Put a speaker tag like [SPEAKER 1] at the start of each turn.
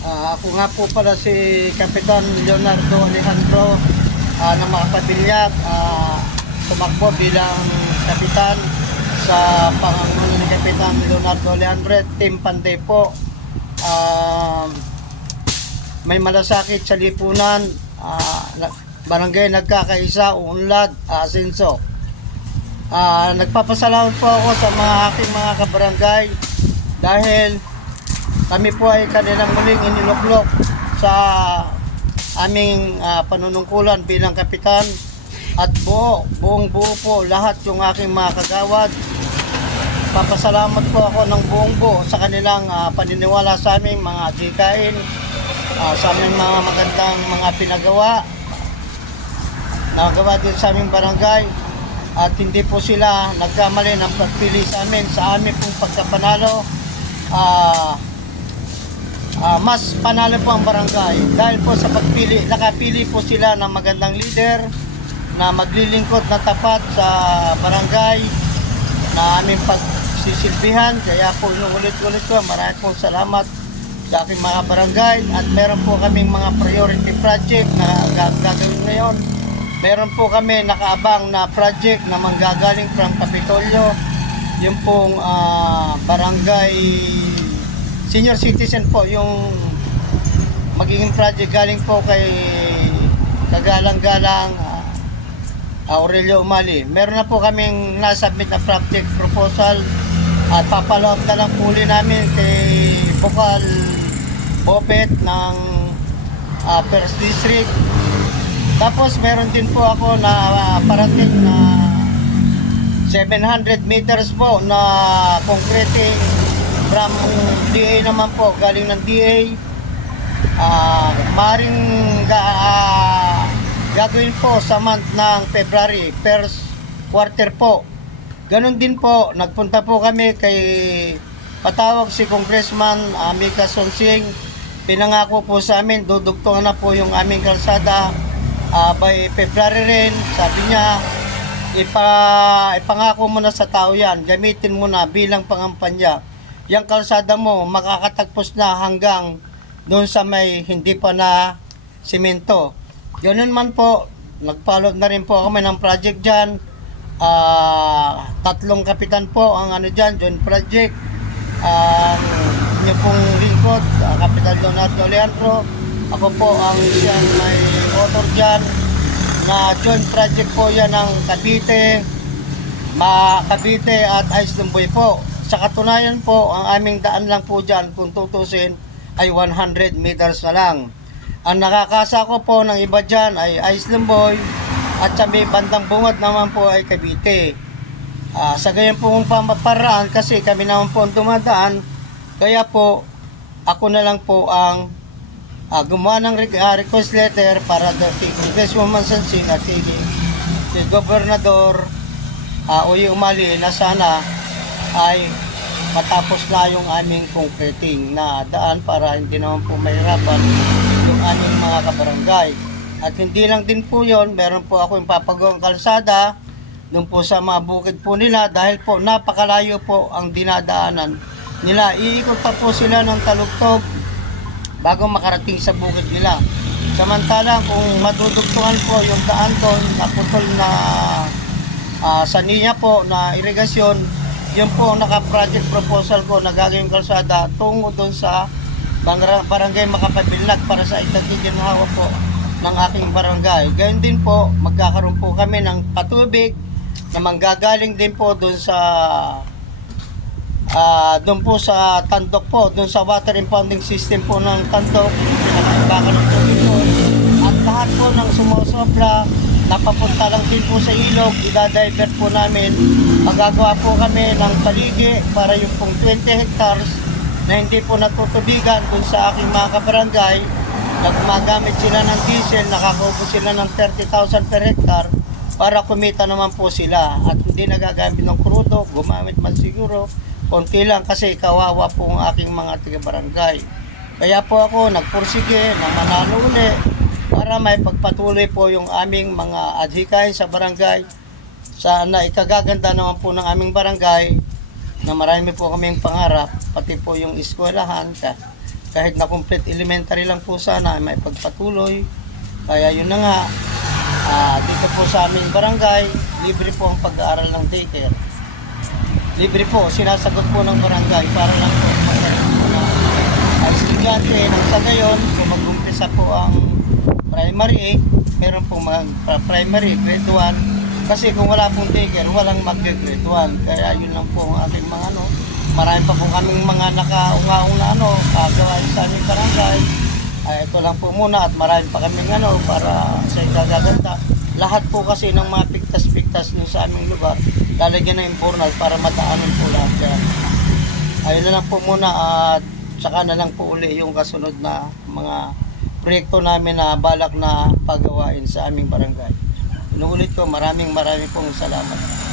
[SPEAKER 1] Ah, ako nga po pala si Kapitan Leonardo Alejandro ah, ng mga pabilyag. Ah, tumakbo bilang kapitan sa pangalan ni Kapitan Leonardo Alejandro, Team Panday po. Ah, may malasakit sa lipunan, na- barangay nagkakaisa, unlad, asenso. Ah, nagpapasalamat po ako sa mga aking mga kabarangay dahil kami po ay kanilang muling iniluklok sa aming ah, panunungkulan bilang kapitan at buo, buong buo po lahat yung aking mga kagawad. Papasalamat po ako ng buong buo sa kanilang ah, paniniwala sa aming mga adhikain, ah, sa aming mga magandang mga pinagawa, nagawa din sa aming barangay at hindi po sila nagkamali ng pagpili sa amin sa amin pong pagkapanalo. Ah, Ah, mas panalo po ang barangay dahil po sa pagpili, nakapili po sila ng magandang leader na maglilingkod na tapat sa barangay na aming pagsisilbihan. Kaya po inuulit-ulit ko, marami po salamat sa aking mga barangay at meron po kaming mga priority project na ga- gagawin ngayon. Meron po kami nakaabang na project na manggagaling from Capitolio. Yung pong ah, barangay senior citizen po yung magiging project galing po kay kagalang-galang ah, Aurelio Umali. Meron na po kaming nasubmit na project proposal at papaloob na lang po namin kay Bukal Bopet ng ah, First District. Tapos meron din po ako na ah, parating na 700 meters po na concreting from DA naman po, galing ng DA. Ah, maring ga, ah, gagawin po sa month ng February, first quarter po. Ganon din po, nagpunta po kami kay patawag si Congressman uh, Mika Sonsing. Pinangako po sa amin, dudugtungan na po yung aming kalsada ah, by February rin. Sabi niya, ipa, ipangako mo na sa tao yan, gamitin mo na bilang pangampanya. Yung kalsada mo, makakatagpos na hanggang doon sa may hindi pa na simento. Ganun man po, nagfollow na rin po kami ng project dyan. Ah, tatlong kapitan po ang ano dyan, joint project. Ang inyo pong lingkod, ah, Kapitan Leonardo Leandro. Ako po ang siyang may author dyan na joint project po yan ng Cavite, Ma Cavite at Ice Lumboy po. Sa katunayan po, ang aming daan lang po dyan, kung tutusin, ay 100 meters na lang. Ang nakakasa ko po ng iba dyan ay Ice Lumboy at sa may bandang bungad naman po ay Cavite. Ah, sa ganyan pong pamaparaan kasi kami naman po ang dumadaan, kaya po ako na lang po ang ah, gumawa ng re- ah, request letter para kay Congresswoman Sansing at kay, kay Gobernador uh, Uy Umali na sana ay matapos na yung aming concreting na daan para hindi naman po mahirapan yung aming mga kabarangay. At hindi lang din po yon, meron po ako yung papagawang kalsada doon po sa mga bukid po nila dahil po napakalayo po ang dinadaanan nila. Iikot pa po sila ng talugtog bago makarating sa bukid nila. Samantala kung madudugtungan po yung daan doon na putol na ah, sa niya po na irigasyon, yun po ang naka-project proposal ko na gagawin kalsada tungo doon sa barangay Makapabilnag para sa itagiginhawa po ng aking barangay. Gayon din po, magkakaroon po kami ng patubig na manggagaling din po doon sa Ah, doon po sa Tandok po, doon sa water impounding system po ng Tandok, nakakakaroon po dito. At lahat po ng sumusobra, napapunta lang din po sa ilog, idadivert po namin. Magagawa po kami ng paligi para yung pong 20 hectares na hindi po natutubigan doon sa aking mga kabarangay na gumagamit sila ng diesel, nakakaupo sila ng 30,000 per hectare para kumita naman po sila at hindi nagagamit ng krudo, gumamit man siguro konti lang kasi kawawa po ang aking mga taga-barangay. Kaya po ako nagpursige na manalo uli para may pagpatuloy po yung aming mga adhikain sa barangay. Sana ikagaganda naman po ng aming barangay na marami po kaming pangarap, pati po yung eskwelahan. Ka- kahit na complete elementary lang po sana may pagpatuloy. Kaya yun na nga, ah, dito po sa aming barangay, libre po ang pag-aaral ng daycare. Libre po, sinasagot po ng barangay para lang po ang estudyante ng sa ngayon, kung mag-umpisa po ang primary 8, meron pong mag pa- primary grade 1. Kasi kung wala pong daycare, walang mag-grade 1. Kaya yun lang po ang ating mga ano. Marami pa po kaming mga nakaungaong na ano, kagawa sa aming barangay. Ay, ito lang po muna at marami pa kaming ano para sa ikagaganda. Lahat po kasi ng mga piktas-piktas nyo sa aming lugar, lalagyan yung journal para mataanan po lahat yan. Ayun na lang po muna at saka na lang po uli yung kasunod na mga proyekto namin na balak na pagawain sa aming barangay. Inuulit ko, maraming maraming pong salamat.